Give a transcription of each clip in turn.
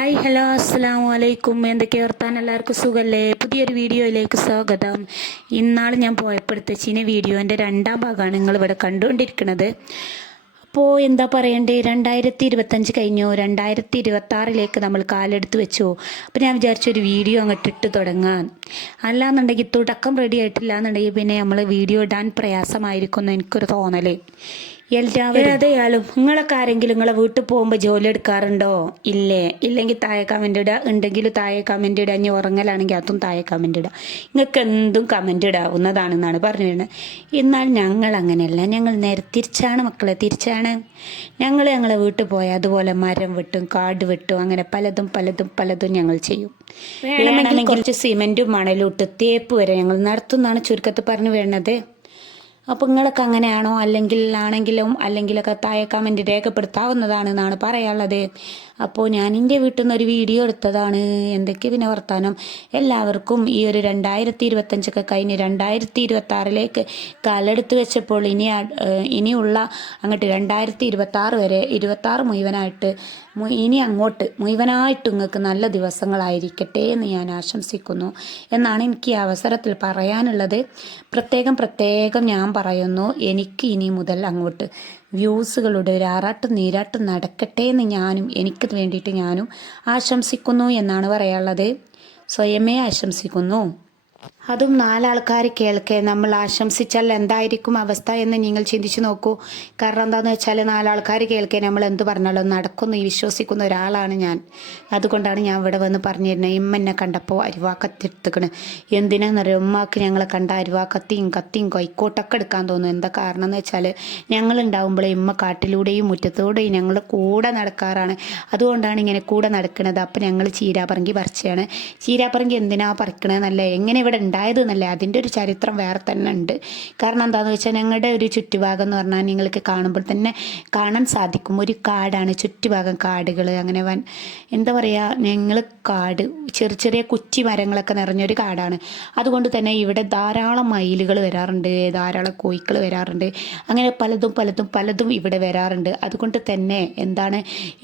Hi hello അസ്സലാമു അലൈക്കും. എന്തൊക്കെ വർത്താനം? എല്ലാവർക്കും സുഖമല്ലേ? പുതിയൊരു വീഡിയോയിലേക്ക് സ്വാഗതം. ഇന്നാൾ ഞാൻ പോയപ്പെടുത്തച്ചിന് വീഡിയോൻ്റെ രണ്ടാം ഭാഗമാണ് നിങ്ങളിവിടെ കണ്ടുകൊണ്ടിരിക്കുന്നത്. അപ്പോൾ എന്താ പറയണ്ടേ, 2025 കഴിഞ്ഞു, 2026 നമ്മൾ കാലെടുത്ത് വെച്ചു. അപ്പോൾ ഞാൻ വിചാരിച്ചൊരു വീഡിയോ അങ്ങോട്ട് ഇട്ട് തുടങ്ങാൻ. അല്ലാന്നുണ്ടെങ്കിൽ തുടക്കം റെഡി ആയിട്ടില്ല എന്നുണ്ടെങ്കിൽ പിന്നെ നമ്മൾ വീഡിയോ ഇടാൻ പ്രയാസമായിരിക്കും എന്ന് എനിക്കൊരു തോന്നൽ. എല്ലാവരും ഏതായാലും നിങ്ങളൊക്കെ ആരെങ്കിലും നിങ്ങളെ വീട്ടിൽ പോകുമ്പോൾ ജോലി എടുക്കാറുണ്ടോ? ഇല്ലേ? ഇല്ലെങ്കിൽ താഴെ കമൻ്റ് ഇടുക. ഉണ്ടെങ്കിൽ താഴെ കമൻ്റ് ഇടുക. ഇനി ഉറങ്ങലാണെങ്കിൽ അതും താഴെ കമൻ്റ് ഇടുക. നിങ്ങൾക്ക് എന്തും കമൻ്റ് ഇടാവുന്നതാണെന്നാണ് പറഞ്ഞു വരുന്നത്. എന്നാൽ ഞങ്ങൾ അങ്ങനെയല്ല, ഞങ്ങൾ നേരെ തിരിച്ചാണ് മക്കളെ, തിരിച്ചാണ്. ഞങ്ങളെ വീട്ടിൽ പോയാൽ അതുപോലെ മരം വെട്ടും, കാട് വെട്ടും, അങ്ങനെ പലതും ഞങ്ങൾ ചെയ്യും. വേണമെങ്കിൽ കുറച്ച് സിമെൻറ്റും മണലും ഇട്ട് തേപ്പ് വരെ ഞങ്ങൾ നടത്തുന്നതാണ് ചുരുക്കത്തിൽ പറഞ്ഞു വരുന്നത്. അപ്പോൾ നിങ്ങളൊക്കെ അങ്ങനെയാണോ? അല്ലെങ്കിലൊക്കെ താഴെ കമൻറ്റ് രേഖപ്പെടുത്താവുന്നതാണെന്നാണ് പറയാനുള്ളത്. അപ്പോൾ ഞാൻ എൻ്റെ വീട്ടിൽ നിന്നൊരു വീഡിയോ എടുത്തതാണ്. എന്തൊക്കെ പിന്നെ വർത്താനം. എല്ലാവർക്കും ഈ ഒരു 2025 കഴിഞ്ഞ് 2026 കാലെടുത്ത് വെച്ചപ്പോൾ ഇനിയുള്ള അങ്ങോട്ട് 2026 വരെ 26 മുഴുവനായിട്ട് ഇനി അങ്ങോട്ട് മുഴുവനായിട്ട് നിങ്ങൾക്ക് നല്ല ദിവസങ്ങളായിരിക്കട്ടെ എന്ന് ഞാൻ ആശംസിക്കുന്നു എന്നാണ് എനിക്ക് ഈ അവസരത്തിൽ പറയാനുള്ളത്. പ്രത്യേകം ഞാൻ പറയുന്നു, എനിക്ക് ഇനി മുതൽ അങ്ങോട്ട് വ്യൂസുകളുടെ ഒരു ആറാട്ടും നീരാട്ടും നടക്കട്ടെ എന്ന് എനിക്ക് വേണ്ടിയിട്ട് ഞാനും ആശംസിക്കുന്നു എന്നാണ് പറയാനുള്ളത്. സ്വയമേ ആശംസിക്കുന്നു. അതും 4 ആൾക്കാർ കേൾക്കെ നമ്മൾ ആശംസിച്ചാൽ എന്തായിരിക്കും അവസ്ഥ എന്ന് നിങ്ങൾ ചിന്തിച്ചു നോക്കൂ. കാരണം എന്താണെന്ന് വെച്ചാൽ 4 ആൾക്കാർ കേൾക്കെ നമ്മൾ എന്ത് പറഞ്ഞാലും നടക്കുന്നു വിശ്വസിക്കുന്ന ഒരാളാണ് ഞാൻ. അതുകൊണ്ടാണ് ഞാൻ ഇവിടെ വന്ന് പറഞ്ഞിരുന്നത്. ഇമ്മ എന്നെ കണ്ടപ്പോൾ അരുവാക്കത്തി എടുത്തുക്കണ്. എന്തിനാണെന്നറിയാം, ഉമ്മാക്ക് ഞങ്ങളെ കണ്ട കത്തിയും കൈക്കോട്ടൊക്കെ എടുക്കാൻ തോന്നും. എന്താ കാരണം എന്ന് വെച്ചാൽ ഞങ്ങളുണ്ടാവുമ്പോഴേ ഇമ്മ കാട്ടിലൂടെയും മുറ്റത്തൂടെയും ഞങ്ങൾ കൂടെ നടക്കാറാണ്. അതുകൊണ്ടാണ് ഇങ്ങനെ കൂടെ നടക്കുന്നത്. അപ്പം ഞങ്ങൾ ചീരാപ്പറങ്കി പറിച്ചാണ്. ചീരാപ്പറങ്കി എന്തിനാ പറിക്കണതെന്നല്ലേ, എങ്ങനെ ഇവിടെ ഉണ്ടായതെന്നല്ലേ, അതിൻ്റെ ഒരു ചരിത്രം വേറെ തന്നെ ഉണ്ട്. കാരണം എന്താണെന്ന് വെച്ചാൽ ഞങ്ങളുടെ ഒരു ചുറ്റുഭാഗം എന്ന് പറഞ്ഞാൽ നിങ്ങൾക്ക് കാണുമ്പോൾ തന്നെ കാണാൻ സാധിക്കും, ഒരു കാടാണ്. ചുറ്റുഭാഗം കാടുകൾ, അങ്ങനെ എന്താ പറയുക, ഞങ്ങൾ കാട് ചെറിയ കുറ്റി മരങ്ങളൊക്കെ നിറഞ്ഞൊരു കാടാണ്. അതുകൊണ്ട് തന്നെ ഇവിടെ ധാരാളം മയിലുകൾ വരാറുണ്ട്, ധാരാളം കോഴികൾ വരാറുണ്ട്, അങ്ങനെ പലതും ഇവിടെ വരാറുണ്ട്. അതുകൊണ്ട് തന്നെ എന്താണ്,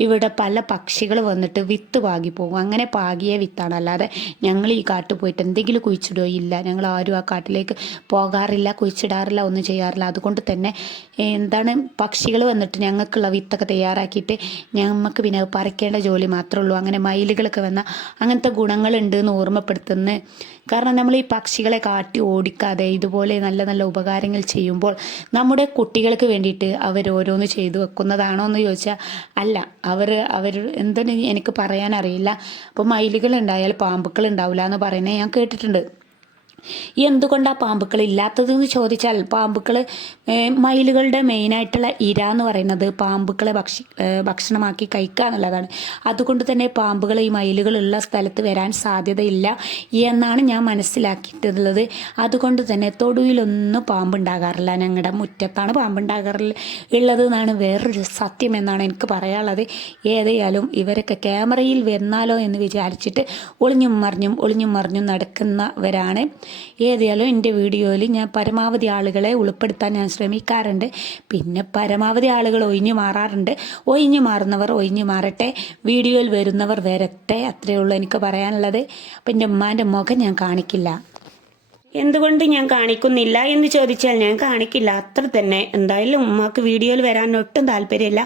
ഇവിടെ പല പക്ഷികൾ വന്നിട്ട് വിത്ത് പാകി പോകും. അങ്ങനെ പാകിയ വിത്താണ്, അല്ലാതെ ഞങ്ങൾ ഈ കാട്ടിൽ പോയിട്ട് എന്തെങ്കിലും കുഴിച്ചിടുകയോ ഇല്ല. ഞങ്ങൾ ആരും ആ കാട്ടിലേക്ക് പോകാറില്ല, കുഴിച്ചിടാറില്ല, ഒന്നും ചെയ്യാറില്ല. അതുകൊണ്ട് തന്നെ എന്താണ്, പക്ഷികൾ വന്നിട്ട് ഞങ്ങൾക്കുള്ള വിത്തൊക്കെ തയ്യാറാക്കിയിട്ട് ഞങ്ങൾക്ക് പിന്നെ പറിക്കേണ്ട ജോലി മാത്രമേ ഉള്ളൂ. അങ്ങനെ മയിലുകളൊക്കെ വന്നാൽ അങ്ങനത്തെ ഗുണങ്ങളുണ്ട് എന്ന് ഓർമ്മപ്പെടുത്തുന്നത്. കാരണം നമ്മൾ ഈ പക്ഷികളെ കാട്ടി ഓടിക്കാതെ ഇതുപോലെ നല്ല ഉപകാരങ്ങൾ ചെയ്യുമ്പോൾ നമ്മുടെ കുട്ടികൾക്ക് വേണ്ടിയിട്ട് അവരോരോന്ന് ചെയ്തു വെക്കുന്നതാണോ എന്ന് ചോദിച്ചാൽ അല്ല. അവർ എന്തെന്ന് എനിക്ക് പറയാനറിയില്ല. അപ്പോൾ മയിലുകൾ ഉണ്ടായാൽ പാമ്പുക്കൾ ഉണ്ടാവില്ല എന്ന് പറയുന്നത് ഞാൻ കേട്ടിട്ടുണ്ട്. എന്തുകൊണ്ടാണ് പാമ്പുക്കൾ ഇല്ലാത്തതെന്ന് ചോദിച്ചാൽ, പാമ്പുക്കൾ മയിലുകളുടെ മെയിനായിട്ടുള്ള ഇര എന്ന് പറയുന്നത് പാമ്പുക്കളെ ഭക്ഷണമാക്കി കഴിക്കുക എന്നുള്ളതാണ്. അതുകൊണ്ട് തന്നെ പാമ്പുകൾ ഈ മയിലുകളുള്ള സ്ഥലത്ത് വരാൻ സാധ്യതയില്ല എന്നാണ് ഞാൻ മനസ്സിലാക്കിയിട്ടുള്ളത്. അതുകൊണ്ട് തന്നെ തൊടുവിലൊന്നും പാമ്പുണ്ടാകാറില്ല. ഞങ്ങളുടെ മുറ്റത്താണ് പാമ്പുണ്ടാകാറുള്ളത് എന്നാണ് വേറൊരു സത്യം എന്നാണ് എനിക്ക് പറയാനുള്ളത്. ഏതായാലും ഇവരൊക്കെ ക്യാമറയിൽ വന്നാലോ എന്ന് വിചാരിച്ചിട്ട് ഒളിഞ്ഞും മറിഞ്ഞും നടക്കുന്നവരാണ്. ഏതായാലും എൻ്റെ വീഡിയോയിൽ ഞാൻ പരമാവധി ആളുകളെ ഉൾപ്പെടുത്താൻ ഞാൻ ശ്രമിക്കാറുണ്ട്. പിന്നെ പരമാവധി ആളുകൾ ഒഴിഞ്ഞു മാറാറുണ്ട്. ഒഴിഞ്ഞു മാറുന്നവർ ഒഴിഞ്ഞു മാറട്ടെ, വീഡിയോയിൽ വരുന്നവർ വരട്ടെ, അത്രയേ ഉള്ളൂ എനിക്ക് പറയാനുള്ളത്. അപ്പം എൻ്റെ ഉമ്മാൻ്റെ മുഖം ഞാൻ കാണിക്കില്ല. എന്തുകൊണ്ട് ഞാൻ കാണിക്കുന്നില്ല എന്ന് ചോദിച്ചാൽ ഞാൻ കാണിക്കില്ല, അത്ര തന്നെ. എന്തായാലും ഉമ്മാക്ക് വീഡിയോയിൽ വരാൻ ഒട്ടും താല്പര്യമില്ല.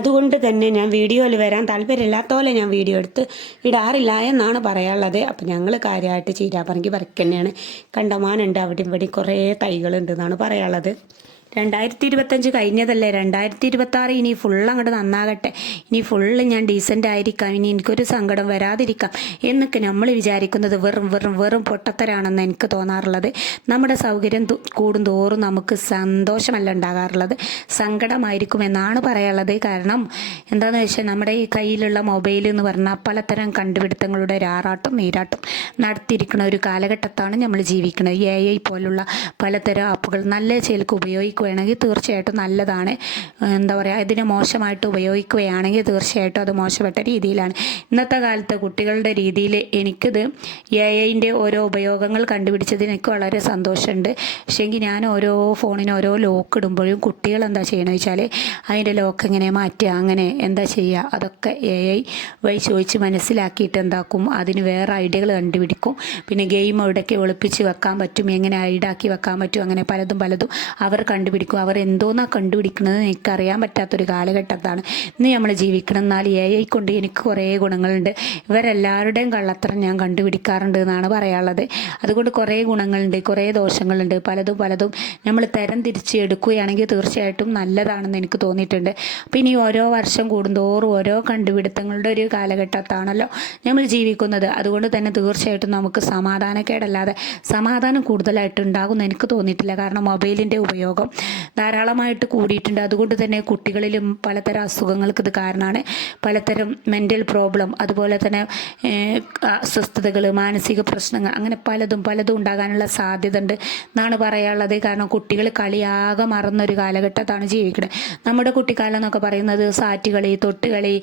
അതുകൊണ്ട് തന്നെ ഞാൻ വീഡിയോയിൽ വരാൻ താല്പര്യമില്ലാത്തോലെ ഞാൻ വീഡിയോ എടുത്ത് ഇടാറില്ല എന്നാണ് പറയാനുള്ളത്. അപ്പം ഞങ്ങൾ കാര്യമായിട്ട് ചീരാപ്പറങ്കി പറിക്കന്നെയാണ്. കണ്ടമാനുണ്ട്, അവിടെ ഇവിടെ കുറേ തൈകളുണ്ട് എന്നാണ് പറയാനുള്ളത്. 2025 കഴിഞ്ഞതല്ലേ, 2026 ഇനി അങ്ങോട്ട് നന്നാകട്ടെ. ഇനി ഞാൻ ഡീസൻ്റ് ആയിരിക്കാം, ഇനി എനിക്കൊരു സങ്കടം വരാതിരിക്കാം എന്നൊക്കെ നമ്മൾ വിചാരിക്കുന്നത് വെറും പൊട്ടത്തരാണെന്ന് എനിക്ക് തോന്നാറുള്ളത്. നമ്മുടെ സൗകര്യം കൂടുന്തോറും നമുക്ക് സന്തോഷമല്ല ഉണ്ടാകാറുള്ളത്, സങ്കടമായിരിക്കും എന്നാണ് പറയാനുള്ളത്. കാരണം എന്താണെന്ന് വെച്ചാൽ നമ്മുടെ ഈ കയ്യിലുള്ള മൊബൈൽ എന്ന് പറഞ്ഞാൽ പലതരം കണ്ടുപിടുത്തങ്ങളുടെ ആറാട്ടും നീരാട്ടും നടത്തിയിരിക്കുന്ന ഒരു കാലഘട്ടത്താണ് നമ്മൾ ജീവിക്കുന്നത്. AI പോലുള്ള പലതരം ആപ്പുകൾ നല്ല ചേൽക്ക് ഉപയോഗിക്കുക ഉപയോഗിക്കുകയാണെങ്കിൽ തീർച്ചയായിട്ടും നല്ലതാണ്. എന്താ പറയുക, ഇതിനെ മോശമായിട്ട് ഉപയോഗിക്കുകയാണെങ്കിൽ തീർച്ചയായിട്ടും അത് മോശപ്പെട്ട രീതിയിലാണ്. ഇന്നത്തെ കാലത്തെ കുട്ടികളുടെ രീതിയിൽ എനിക്കിത് AI ഓരോ ഉപയോഗങ്ങൾ കണ്ടുപിടിച്ചതിന് എനിക്ക് വളരെ സന്തോഷമുണ്ട്. പക്ഷേങ്കിൽ ഞാൻ ഓരോ ഫോണിന് ഓരോ ലോക്ക് ഇടുമ്പോഴും കുട്ടികൾ എന്താ ചെയ്യണമെന്ന് വെച്ചാൽ അതിൻ്റെ ലോക്ക് എങ്ങനെ മാറ്റുക, അങ്ങനെ എന്താ ചെയ്യുക, അതൊക്കെ AI വഴി ചോദിച്ച് മനസ്സിലാക്കിയിട്ട് എന്താക്കും, അതിന് വേറെ ഐഡിയകൾ കണ്ടുപിടിക്കും. പിന്നെ ഗെയിം എവിടെയൊക്കെ ഒളിപ്പിച്ച് വെക്കാൻ പറ്റും, എങ്ങനെ ഹൈഡാക്കി വെക്കാൻ പറ്റും, അങ്ങനെ പലതും അവർ കണ്ടുപിടിക്കും. അവർ എന്തോന്നാ കണ്ടുപിടിക്കുന്നത് എനിക്കറിയാൻ പറ്റാത്തൊരു കാലഘട്ടത്താണ് ഇന്ന് നമ്മൾ ജീവിക്കണം. എന്നാൽ AI കൊണ്ട് എനിക്ക് കുറേ ഗുണങ്ങളുണ്ട്. ഇവരെല്ലാവരുടെയും കള്ളത്തരം ഞാൻ കണ്ടുപിടിക്കാറുണ്ട് എന്നാണ് പറയാനുള്ളത്. അതുകൊണ്ട് കുറേ ഗുണങ്ങളുണ്ട്, കുറേ ദോഷങ്ങളുണ്ട്. പലതും നമ്മൾ തരം തിരിച്ച് എടുക്കുകയാണെങ്കിൽ തീർച്ചയായിട്ടും നല്ലതാണെന്ന് എനിക്ക് തോന്നിയിട്ടുണ്ട്. അപ്പോൾ ഇനി ഓരോ വർഷം കൂടുന്തോറും ഓരോ കണ്ടുപിടുത്തങ്ങളുടെ ഒരു കാലഘട്ടത്താണല്ലോ നമ്മൾ ജീവിക്കുന്നത്. അതുകൊണ്ട് തന്നെ തീർച്ചയായിട്ടും നമുക്ക് സമാധാനക്കേടല്ലാതെ സമാധാനം കൂടുതലായിട്ട് ഉണ്ടാകുമെന്ന് എനിക്ക് തോന്നിയിട്ടില്ല. കാരണം മൊബൈലിൻ്റെ ഉപയോഗം ധാരാളമായിട്ട് കൂടിയിട്ടുണ്ട്. അതുകൊണ്ട് തന്നെ കുട്ടികളിലും പലതരം അസുഖങ്ങൾക്ക് ഇത് കാരണമാണ്. പലതരം മെൻ്റൽ പ്രോബ്ലം, അതുപോലെ തന്നെ അസ്വസ്ഥതകൾ, മാനസിക പ്രശ്നങ്ങൾ, അങ്ങനെ പലതും ഉണ്ടാകാനുള്ള സാധ്യത ഉണ്ട് എന്നാണ് പറയാനുള്ളത്. കാരണം കുട്ടികൾ കളിയാകെ മറന്നൊരു കാലഘട്ടത്താണ് ജീവിക്കുന്നത്. നമ്മുടെ കുട്ടിക്കാലം എന്നൊക്കെ പറയുന്നത് സാറ്റ് കളി, തൊട്ടുകളി,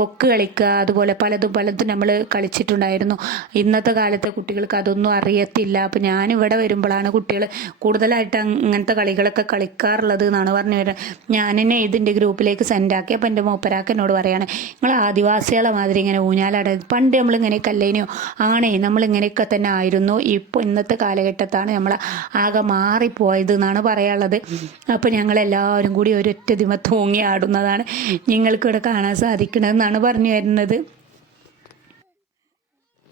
കൊക്ക് കളിക്കുക, അതുപോലെ പലതും നമ്മൾ കളിച്ചിട്ടുണ്ടായിരുന്നു. ഇന്നത്തെ കാലത്തെ കുട്ടികൾക്ക് അതൊന്നും അറിയത്തില്ല. അപ്പോൾ ഞാനിവിടെ വരുമ്പോഴാണ് കുട്ടികൾ കൂടുതലായിട്ട് അങ്ങനത്തെ കളികളൊക്കെ കളിക്കാറുള്ളത് എന്നാണ് പറഞ്ഞു വരുന്നത്. ഞാൻ തന്നെ ഇതിൻ്റെ ഗ്രൂപ്പിലേക്ക് സെൻഡാക്കി. അപ്പോൾ എൻ്റെ മൂപ്പരാക്ക് എന്നോട് പറയുകയാണ്, നിങ്ങൾ ആദിവാസികളെ മാതിരി ഇങ്ങനെ ഊഞ്ഞാലാട, പണ്ട് നമ്മളിങ്ങനെയൊക്കെ അല്ലേനോ, നമ്മളിങ്ങനെയൊക്കെ തന്നെ ആയിരുന്നു. ഇപ്പോൾ ഇന്നത്തെ കാലഘട്ടത്താണ് നമ്മൾ ആകെ മാറിപ്പോയത് എന്നാണ് പറയാനുള്ളത്. അപ്പോൾ ഞങ്ങളെല്ലാവരും കൂടി ഒരൊറ്റ ദിമ തൂങ്ങി ആടുന്നതാണ് നിങ്ങൾക്കിവിടെ കാണാൻ സാധിക്കണമെന്നാണ് പറഞ്ഞു വരുന്നത്.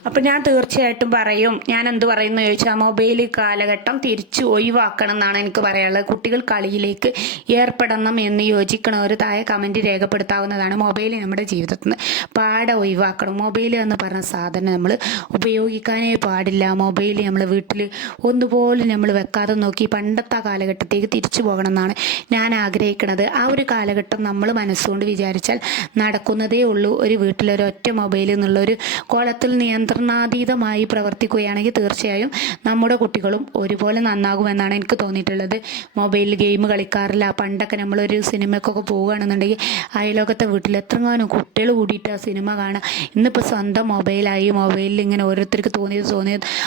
അപ്പം ഞാൻ തീർച്ചയായിട്ടും പറയും, ഞാൻ എന്ത് പറയുന്നു ചോദിച്ചാൽ മൊബൈൽ കാലഘട്ടം തിരിച്ച് ഒഴിവാക്കണം എന്നാണ് എനിക്ക് പറയാനുള്ളത്. കുട്ടികൾ കളിയിലേക്ക് ഏർപ്പെടണം എന്ന് യോജിക്കണം. ഒരു താഴെ കമൻറ്റ് രേഖപ്പെടുത്താവുന്നതാണ്. മൊബൈൽ നമ്മുടെ ജീവിതത്തിൽ നിന്ന് പാടെ ഒഴിവാക്കണം. മൊബൈൽ എന്ന് പറഞ്ഞ സാധനം നമ്മൾ ഉപയോഗിക്കാനേ പാടില്ല. മൊബൈൽ നമ്മൾ വീട്ടിൽ ഒന്നുപോലും നമ്മൾ വെക്കാതെ നോക്കി പണ്ടത്തെ കാലഘട്ടത്തേക്ക് തിരിച്ചു പോകണം എന്നാണ് ഞാൻ ആഗ്രഹിക്കുന്നത്. ആ ഒരു കാലഘട്ടം നമ്മൾ മനസ്സുകൊണ്ട് വിചാരിച്ചാൽ നടക്കുന്നതേ ഉള്ളൂ. ഒരു വീട്ടിലൊരൊറ്റ മൊബൈൽ എന്നുള്ളൊരു കോളത്തിൽ നിയന്ത്രണാതീതമായി പ്രവർത്തിക്കുകയാണെങ്കിൽ തീർച്ചയായും നമ്മുടെ കുട്ടികളും ഒരുപോലെ നന്നാകുമെന്നാണ് എനിക്ക് തോന്നിയിട്ടുള്ളത്. മൊബൈലിൽ ഗെയിം കളിക്കാറില്ല. പണ്ടൊക്കെ നമ്മളൊരു സിനിമയ്ക്കൊക്കെ പോവുകയാണെന്നുണ്ടെങ്കിൽ അയലോകത്തെ വീട്ടിൽ എത്രങ്ങാനും കുട്ടികൾ കൂടിയിട്ട് ആ സിനിമ കാണാം. ഇന്നിപ്പോൾ സ്വന്തം മൊബൈലായി. മൊബൈലിൽ ഇങ്ങനെ ഓരോരുത്തർക്ക് തോന്നിയത്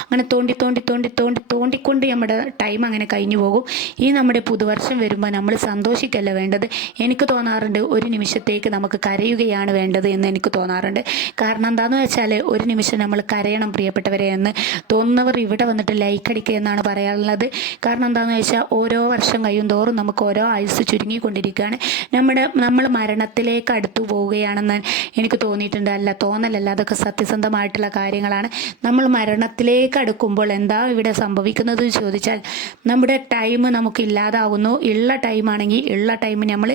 അങ്ങനെ തോണ്ടിക്കൊണ്ട് നമ്മുടെ ടൈം അങ്ങനെ കഴിഞ്ഞു പോകും. ഈ നമ്മുടെ പുതുവർഷം വരുമ്പോൾ നമ്മൾ സന്തോഷിക്കല്ല വേണ്ടത്. എനിക്ക് തോന്നാറുണ്ട് ഒരു നിമിഷത്തേക്ക് നമുക്ക് കരയുകയാണ് വേണ്ടത് എന്ന് എനിക്ക് തോന്നാറുണ്ട്. കാരണം എന്താണെന്ന് വെച്ചാൽ ഒരു നിമിഷം നമ്മൾ കരയണം പ്രിയപ്പെട്ടവരെ എന്ന് തോന്നുന്നവർ ഇവിടെ വന്നിട്ട് ലൈക്ക് അടിക്കുക എന്നാണ് പറയാനുള്ളത്. കാരണം എന്താണെന്ന് വെച്ചാൽ ഓരോ വർഷം കഴിയും തോറും നമുക്ക് ഓരോ ആയുസ് ചുരുങ്ങിക്കൊണ്ടിരിക്കുകയാണ്. നമ്മൾ മരണത്തിലേക്ക് അടുത്തു പോവുകയാണെന്ന് എനിക്ക് തോന്നിയിട്ടുണ്ട്. തോന്നലല്ല, അതൊക്കെ സത്യസന്ധമായിട്ടുള്ള കാര്യങ്ങളാണ്. നമ്മൾ മരണത്തിലേക്ക് അടുക്കുമ്പോൾ എന്താ ഇവിടെ സംഭവിക്കുന്നത് ചോദിച്ചാൽ നമ്മുടെ ടൈം നമുക്ക് ഇല്ലാതാവുന്നു. ഉള്ള ടൈമാണെങ്കിൽ ഉള്ള ടൈം നമ്മൾ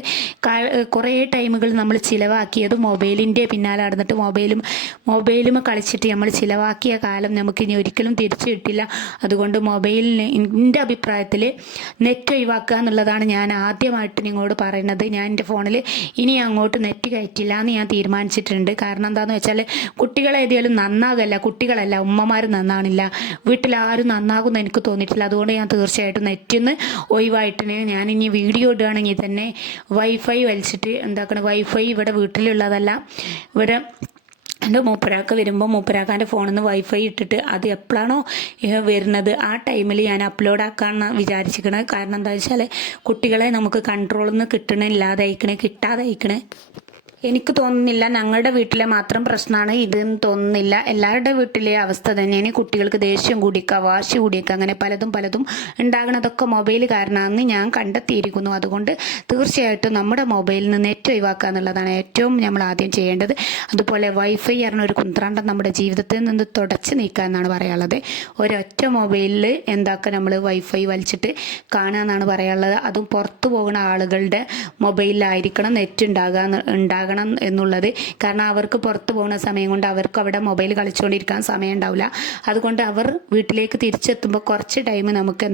കുറേ ടൈമുകൾ നമ്മൾ ചിലവാക്കിയത് മൊബൈലിൻ്റെ പിന്നാലെ നടന്നിട്ട് മൊബൈലും കളിച്ചിട്ട് നമ്മൾ ചിലവാക്കിയ കാലം നമുക്കിനി ഒരിക്കലും തിരിച്ചു കിട്ടില്ല. അതുകൊണ്ട് മൊബൈലിന് എൻ്റെ അഭിപ്രായത്തിൽ നെറ്റ് ഒഴിവാക്കുക എന്നുള്ളതാണ് ഞാൻ ആദ്യമായിട്ട് നിങ്ങളോട് പറയുന്നത്. ഞാൻ എൻ്റെ ഫോണിൽ ഇനി അങ്ങോട്ട് നെറ്റ് കയറ്റില്ല എന്ന് ഞാൻ തീരുമാനിച്ചിട്ടുണ്ട്. കാരണം എന്താണെന്ന് വെച്ചാൽ കുട്ടികളേതായാലും നന്നാകല്ല, കുട്ടികളല്ല ഉമ്മമാർ നന്നാണില്ല, വീട്ടിലാരും നന്നാകുമെന്ന് എനിക്ക് തോന്നിയിട്ടില്ല. അതുകൊണ്ട് ഞാൻ തീർച്ചയായിട്ടും നെറ്റിന്ന് ഒഴിവായിട്ടിന് ഞാൻ ഇനി വീഡിയോ ഇടുകയാണെങ്കിൽ തന്നെ വൈഫൈ വലിച്ചിട്ട് എന്താക്കണം, വൈഫൈ ഇവിടെ വീട്ടിലുള്ളതല്ല, ഇവിടെ എൻ്റെ മൂപ്പരാക്ക വരുമ്പോൾ മൂപ്പരാക്കാൻ്റെ ഫോണിൽ നിന്ന് വൈഫൈ ഇട്ടിട്ട് അത് എപ്പോഴാണോ വരുന്നത് ആ ടൈമിൽ ഞാൻ അപ്ലോഡ് ആക്കാമെന്ന് വിചാരിച്ചിരിക്കണേ. കാരണം എന്താ വെച്ചാൽ കുട്ടികളെ നമുക്ക് കൺട്രോളിൽ നിന്ന് കിട്ടാതെ എനിക്ക് തോന്നുന്നില്ല ഞങ്ങളുടെ വീട്ടിലെ മാത്രം പ്രശ്നമാണ് ഇതെന്ന് തോന്നുന്നില്ല. എല്ലാവരുടെ വീട്ടിലെ അവസ്ഥ തന്നെയാണ്. കുട്ടികൾക്ക് ദേഷ്യം കൂടിക്കുക, വാശി കൂടിക്കുക, അങ്ങനെ പലതും ഉണ്ടാകണതൊക്കെ മൊബൈൽ കാരണമാണെന്ന് ഞാൻ കണ്ടെത്തിയിരിക്കുന്നു. അതുകൊണ്ട് തീർച്ചയായിട്ടും നമ്മുടെ മൊബൈലിൽ നിന്ന് നെറ്റ് ഒഴിവാക്കുക എന്നുള്ളതാണ് ഏറ്റവും നമ്മൾ ആദ്യം ചെയ്യേണ്ടത്. അതുപോലെ വൈഫൈ പറഞ്ഞ ഒരു കുന്ത്രാണ്ടം നമ്മുടെ ജീവിതത്തിൽ നിന്ന് തുടച്ച് നീക്കുക എന്നാണ് പറയാനുള്ളത്. ഒരൊറ്റ മൊബൈലിൽ നമ്മൾ വൈഫൈ വലിച്ചിട്ട് കാണുക എന്നാണ് പറയാനുള്ളത്. അതും പുറത്തു പോകുന്ന ആളുകളുടെ മൊബൈലിലായിരിക്കണം നെറ്റ് ഉണ്ടാകണം എന്നുള്ളത്. കാരണം അവർക്ക് പുറത്തു പോകുന്ന സമയം കൊണ്ട് അവർക്ക് അവിടെ മൊബൈൽ കളിച്ചുകൊണ്ടിരിക്കാൻ സമയം ഉണ്ടാവില്ല. അതുകൊണ്ട് അവർ വീട്ടിലേക്ക് തിരിച്ചെത്തുമ്പോൾ കുറച്ച് ടൈം നമുക്ക്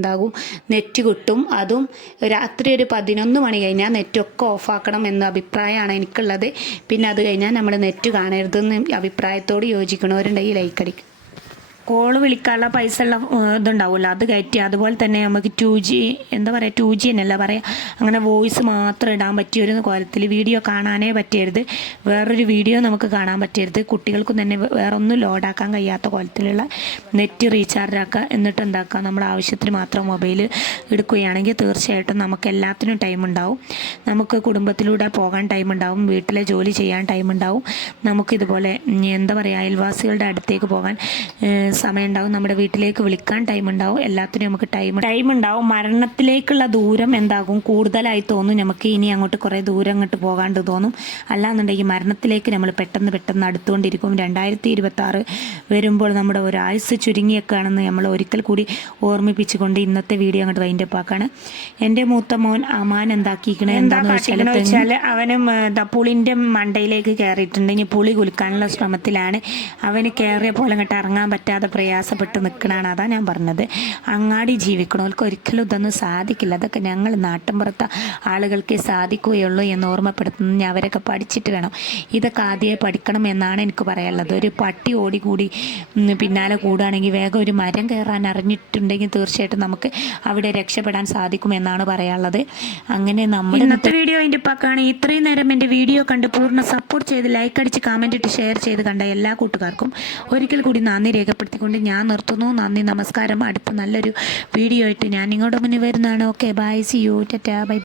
നെറ്റ് കിട്ടും. അതും രാത്രി ഒരു 11 മണി കഴിഞ്ഞാൽ നെറ്റൊക്കെ ഓഫാക്കണം എന്ന അഭിപ്രായമാണ് എനിക്കുള്ളത്. പിന്നെ അത് കഴിഞ്ഞാൽ നമ്മൾ നെറ്റ് കാണരുതെന്ന് അഭിപ്രായത്തോട് യോജിക്കണവരുണ്ടെങ്കിൽ ലൈക്ക് അടിക്കും. കോള് വിളിക്കാനുള്ള പൈസ ഉള്ള ഇതുണ്ടാവുമല്ലോ, അത് കയറ്റി. അതുപോലെ തന്നെ നമുക്ക് 2G എന്താ പറയുക, 2G എന്നല്ല പറയുക, അങ്ങനെ വോയിസ് മാത്രം ഇടാൻ പറ്റിയൊരു കോലത്തിൽ വീഡിയോ കാണാനേ പറ്റരുത്, വേറൊരു വീഡിയോ നമുക്ക് കാണാൻ പറ്റരുത്. കുട്ടികൾക്കും തന്നെ വേറെ ഒന്നും ലോഡാക്കാൻ കഴിയാത്ത കോലത്തിലുള്ള നെറ്റ് റീചാർജ് ആക്കുക. എന്നിട്ട് എന്താക്കുക, നമ്മുടെ ആവശ്യത്തിന് മാത്രം മൊബൈൽ എടുക്കുകയാണെങ്കിൽ തീർച്ചയായിട്ടും നമുക്ക് എല്ലാത്തിനും ടൈം ഉണ്ടാവും. നമുക്ക് കുടുംബത്തിലൂടെ പോകാൻ ടൈം ഉണ്ടാവും, വീട്ടിലെ ജോലി ചെയ്യാൻ ടൈം ഉണ്ടാവും, നമുക്കിതുപോലെ എന്താ പറയുക അയൽവാസികളുടെ അടുത്തേക്ക് പോകാൻ സമയം ഉണ്ടാവും, നമ്മുടെ വീട്ടിലേക്ക് വിളിക്കാൻ ടൈം ഉണ്ടാവും, എല്ലാത്തിനും നമുക്ക് ടൈം ഉണ്ടാവും. മരണത്തിലേക്കുള്ള ദൂരം എന്താകും കൂടുതലായി തോന്നും നമുക്ക്, ഇനി അങ്ങോട്ട് കുറേ ദൂരം അങ്ങോട്ട് പോകാണ്ട് തോന്നും. അല്ലാന്നുണ്ടെങ്കിൽ മരണത്തിലേക്ക് നമ്മൾ പെട്ടെന്ന് അടുത്തുകൊണ്ടിരിക്കും. 2026 വരുമ്പോൾ നമ്മുടെ ഒരു ആയുസ് ചുരുങ്ങിയൊക്കെയാണെന്ന് നമ്മൾ ഒരിക്കൽ കൂടി ഓർമ്മിപ്പിച്ചുകൊണ്ട് ഇന്നത്തെ വീഡിയോ അങ്ങോട്ട് വൈൻഡപ്പ് ആക്കാണ്. എൻ്റെ മൂത്ത മോൻ അമാൻ എന്താക്കിക്കണേ എന്താണെന്ന് വെച്ചാൽ അവനും പുളിൻ്റെ മണ്ടയിലേക്ക് കയറിയിട്ടുണ്ട്. ഇനി പുളി കുലുക്കാനുള്ള ശ്രമത്തിലാണ്. അവന് കയറിയ പോലെ അങ്ങോട്ട് ഇറങ്ങാൻ പറ്റാതെ പ്രയാസപ്പെട്ട് നിൽക്കണതാണ്. അതാ ഞാൻ പറഞ്ഞത്, അങ്ങാടി ജീവിക്കണവർക്ക് ഒരിക്കലും ഇതൊന്നും സാധിക്കില്ല. അതൊക്കെ ഞങ്ങൾ നാട്ടിൻപുറത്തെ ആളുകൾക്കേ സാധിക്കുകയുള്ളൂ എന്ന് ഓർമ്മപ്പെടുത്തുന്ന അവരൊക്കെ പഠിച്ചിട്ട് വേണം ഇതൊക്കെ ആദ്യമേ പഠിക്കണം എന്നാണ് എനിക്ക് പറയാനുള്ളത്. ഒരു പട്ടി ഓടിക്കൂടി പിന്നാലെ കൂടുകയാണെങ്കിൽ വേഗം ഒരു മരം കയറാൻ അറിഞ്ഞിട്ടുണ്ടെങ്കിൽ തീർച്ചയായിട്ടും നമുക്ക് അവിടെ രക്ഷപ്പെടാൻ സാധിക്കുമെന്നാണ് പറയാനുള്ളത്. അങ്ങനെ നമ്മുടെ ഇന്നത്തെ വീഡിയോ അതിൻ്റെ പക്കാണ്. ഇത്രയും നേരം എൻ്റെ വീഡിയോ കണ്ട് പൂർണ്ണ സപ്പോർട്ട് ചെയ്ത് ലൈക്ക് അടിച്ച് കമൻറ്റ് ഇട്ട് ഷെയർ ചെയ്ത് കണ്ട എല്ലാ കൂട്ടുകാർക്കും ഒരിക്കൽ കൂടി നന്ദി രേഖപ്പെടുത്തിക്കൊണ്ട് ഞാൻ നിർത്തുന്നു. നന്ദി, നമസ്കാരം. അടുത്ത നല്ലൊരു വീഡിയോ ആയിട്ട് ഞാൻ നിങ്ങളുടെ മുന്നിൽ വരുന്നതാണ്. Okay, bye, see you, tata, by.